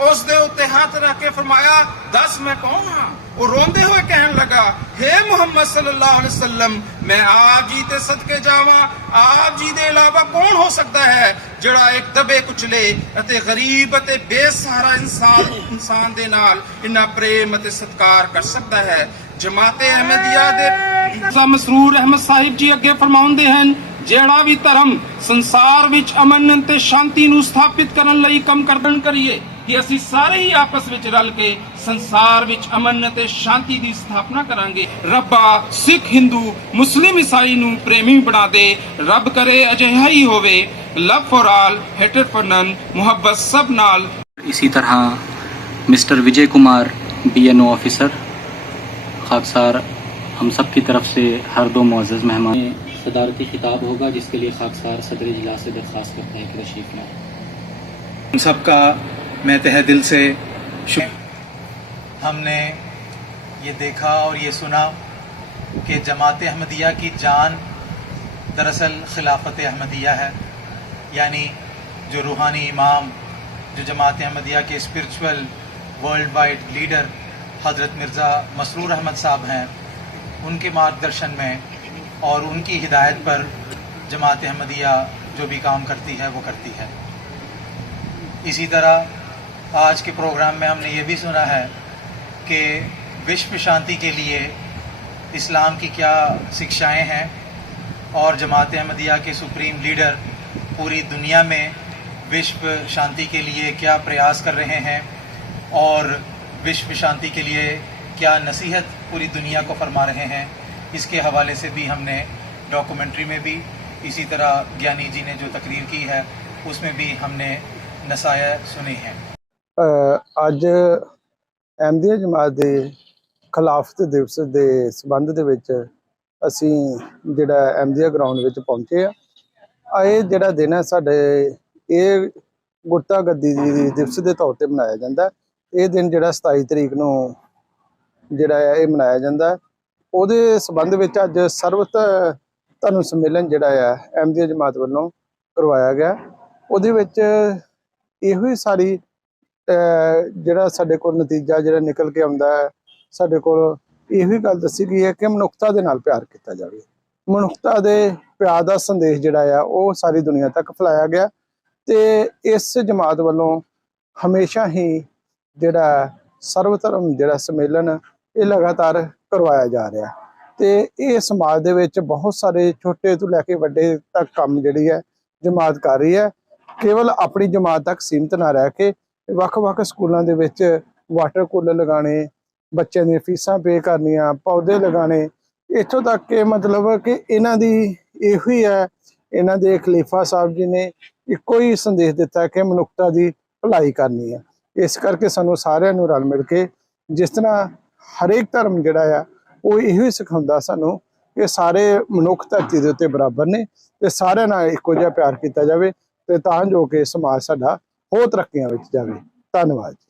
ਉਸ ਦੇ ਉੱਤੇ ਹੱਥ ਰੱਖ ਕੇ ਫਰਮਾਇਆ ਦੱਸ ਮੈਂ ਕੌਣ ਹਾਂ ਉਹ ਰੋਂਦੇ ਹੋਏ ਕਹਿਣ ਲੱਗਾ ਹੇ ਮੁਹੰਮਦ ਸੱਲੱਲਾਹੁ ਅਲੈਹਿ ਵਸੱਲਮ ਮੈਂ ਆਪ ਜੀ ਤੇ ਸਦਕੇ ਜਾਵਾਂ ਆਪ ਜੀ ਦੇ ਇਲਾਵਾ ਕੌਣ ਹੋ ਸਕਦਾ ਹੈ ਜਿਹੜਾ ਇੱਕ ਦਬੇ ਕੁਚਲੇ ਅਤੇ ਗਰੀਬ ਅਤੇ ਬੇਸਹਾਰਾ ਇਨਸਾਨ ਇਨਸਾਨ ਦੇ ਨਾਲ ਇੰਨਾ ਪ੍ਰੇਮ ਅਤੇ ਸਤਕਾਰ ਕਰ ਸਕਦਾ ਹੈ ਜਮਾਤ ਅਹਿਮਦੀਆ ਦੇ ਸਾ ਮਸਰੂਰ ਅਹਿਮਦ ਸਾਹਿਬ ਜੀ ਅੱਗੇ ਫਰਮਾਉਂਦੇ ਹਨ ਜਿਹੜਾ ਵੀ ਧਰਮ ਸੰਸਾਰ ਵਿੱਚ ਅਮਨ ਤੇ ਸ਼ਾਂਤੀ ਨੂੰ ਸਥਾਪਿਤ ਕਰਨ ਲਈ ਕੰਮ ਕਰਦਣ ਕਰੀਏ ਕਿ ਅਸੀਂ ਸਾਰੇ ਹੀ ਆਪਸ ਵਿੱਚ ਰਲ ਕੇ ਸੰਸਾਰ ਵਿੱਚ ਅਮਨ ਤੇ ਸ਼ਾਂਤੀ ਦੀ ਸਥਾਪਨਾ ਕਰਾਂਗੇ ਰੱਬਾ ਸਿੱਖ ਹਿੰਦੂ ਮੁਸਲਿਮ ਇਸਾਈ ਨੂੰ ਪ੍ਰੇਮੀ ਬਣਾ ਦੇ ਰੱਬ ਕਰੇ ਅਜਿਹਾ ਹੀ ਹੋਵੇ love for all hater for none ਮੁਹੱਬਤ ਸਭ ਨਾਲ ਇਸੇ ਤਰ੍ਹਾਂ mister Vijay Kumar BNO officer ਖਾਸਾਰ ہم سب کی طرف سے ہر دو معزز مہمان صدارتی خطاب ہوگا جس کے لیے خاکسار صدر اجلاس سے درخواست کرتے ہیں کہ رشیف لائیں ہم سب کا میں تہ دل سے شکر ہم نے یہ دیکھا اور یہ سنا کہ جماعت احمدیہ کی جان دراصل خلافت احمدیہ ہے یعنی جو روحانی امام جو جماعت احمدیہ کے اسپرچول ورلڈ وائڈ لیڈر حضرت مرزا مسرور احمد صاحب ہیں उनके मार्गदर्शन में और उनकी हिदायत पर जमात अहमदिया जो भी काम करती है वो करती है इसी तरह आज के प्रोग्राम में हमने ये भी सुना है कि विश्व शांति के लिए इस्लाम की क्या शिक्षाएं हैं और जमात अहमदिया के सुप्रीम लीडर पूरी दुनिया में विश्व शांति के लिए क्या प्रयास कर रहे हैं और विश्व शांति के लिए क्या नसीहत पूरी दुनिया को फरमा रहे हैं इसके हवाले से भी हमने डॉक्यूमेंट्री में भी इसी तरह ज्ञानी जी ने जो तकरीर की है उसमें भी हमने नसाया सुनी हैं ਅ, ਅੱਜ ਅਹਿਮਦੀਆ ਜਮਾਤ ਦੇ ਖਿਲਾਫਤ ਦਿਵਸ ਦੇ ਸਬੰਧ ਦੇ ਵਿੱਚ ਅਸੀਂ ਜਿਹੜਾ ਅਹਿਮਦੀਆ ਗਰਾਊਂਡ ਵਿੱਚ ਪਹੁੰਚੇ ਆ ਆ ਇਹ ਜਿਹੜਾ ਦਿਨ ਹੈ ਸਾਡੇ ਇਹ ਗੁਰਤਾ ਗੱਦੀ ਦੀ ਦਿਵਸ ਦੇ ਤੌਰ ਤੇ ਮਨਾਇਆ ਜਾਂਦਾ ਹੈ। ਇਹ ਦਿਨ ਜਿਹੜਾ 27 ਤਰੀਕ ਨੂੰ ਜਿਹੜਾ ਹੈ ਇਹ ਮਨਾਇਆ ਜਾਂਦਾ ਉਹਦੇ ਸਬੰਧ ਵਿੱਚ ਅੱਜ ਸਰਵਤ ਤੁਹਾਨੂੰ ਸੰਮੇਲਨ ਜਿਹੜਾ ਹੈ ਐਮਦੀ ਜਮਾਤ ਵੱਲੋਂ ਕਰਵਾਇਆ ਗਿਆ ਉਹਦੇ ਵਿੱਚ ਇਹੋ ਹੀ ਸਾਰੀ ਜਿਹੜਾ ਸਾਡੇ ਕੋਲ ਨਤੀਜਾ ਜਿਹੜਾ ਨਿਕਲ ਕੇ ਆਉਂਦਾ ਹੈ ਸਾਡੇ ਕੋਲ ਇਹੋ ਹੀ ਗੱਲ ਦੱਸੀ ਗਈ ਹੈ ਕਿ ਮਨੁੱਖਤਾ ਦੇ ਨਾਲ ਪਿਆਰ ਕੀਤਾ ਜਾਵੇ ਮਨੁੱਖਤਾ ਦੇ ਪਿਆਰ ਦਾ ਸੰਦੇਸ਼ ਜਿਹੜਾ ਆ ਉਹ ਸਾਰੀ ਦੁਨੀਆ ਤੱਕ ਫੈਲਾਇਆ ਗਿਆ ਤੇ ਇਸ ਜਮਾਤ ਵੱਲੋਂ ਹਮੇਸ਼ਾ ਹੀ ਜਿਹੜਾ ਸਰਵ ਧਰਮ ਜਿਹੜਾ ਸੰਮੇਲਨ ਇਹ ਲਗਾਤਾਰ ਕਰਵਾਇਆ ਜਾ ਰਿਹਾ ਤੇ ਇਹ ਸਮਾਜ ਦੇ ਵਿੱਚ ਬਹੁਤ ਸਾਰੇ ਛੋਟੇ ਤੋਂ ਲੈ ਕੇ ਵੱਡੇ ਤੱਕ ਕੰਮ ਜਿਹੜੀ ਹੈ ਜਮਾਤ ਕਰ ਰਹੀ ਹੈ ਕੇਵਲ ਆਪਣੀ ਜਮਾਤ ਤੱਕ ਸੀਮਤ ਨਾ ਰਹਿ ਕੇ ਵੱਖ-ਵੱਖ ਸਕੂਲਾਂ ਦੇ ਵਿੱਚ ਵਾਟਰ ਕੂਲਰ ਲਗਾਣੇ ਬੱਚਿਆਂ ਦੀਆਂ ਫੀਸਾਂ ਪੇ ਕਰਨੀਆਂ ਪੌਦੇ ਲਗਾਣੇ ਇੱਥੋਂ ਤੱਕ ਕਿ ਮਤਲਬ ਕਿ ਇਹਨਾਂ ਦੀ ਇਹੋ ਹੀ ਹੈ ਇਹਨਾਂ ਦੇ ਖਲੀਫਾ ਸਾਹਿਬ ਜੀ ਨੇ ਇੱਕੋ ਹੀ ਸੰਦੇਸ਼ ਦਿੱਤਾ ਕਿ ਮਨੁੱਖਤਾ ਦੀ ਭਲਾਈ ਕਰਨੀ ਹੈ ਇਸ ਕਰਕੇ ਸਾਨੂੰ ਸਾਰਿਆਂ ਨੂੰ ਰਲ ਮਿਲ ਕੇ ਜਿਸ ਤਰ੍ਹਾਂ ਹਰੇਕ ਧਰਮ ਜਿਹੜਾ ਆ ਉਹ ਇਹੋ ਹੀ ਸਿਖਾਉਂਦਾ ਸਾਨੂੰ ਕਿ ਸਾਰੇ ਮਨੁੱਖ ਧਰਤੀ ਦੇ ਉੱਤੇ ਬਰਾਬਰ ਨੇ ਤੇ ਸਾਰਿਆਂ ਨਾਲ ਇੱਕੋ ਜਿਹਾ ਪਿਆਰ ਕੀਤਾ ਜਾਵੇ ਤੇ ਤਾਂ ਜੋ ਕਿ ਸਮਾਜ ਸਾਡਾ ਹੋਰ ਤਰੱਕੀਆਂ ਵਿੱਚ ਜਾਵੇ ਧੰਨਵਾਦ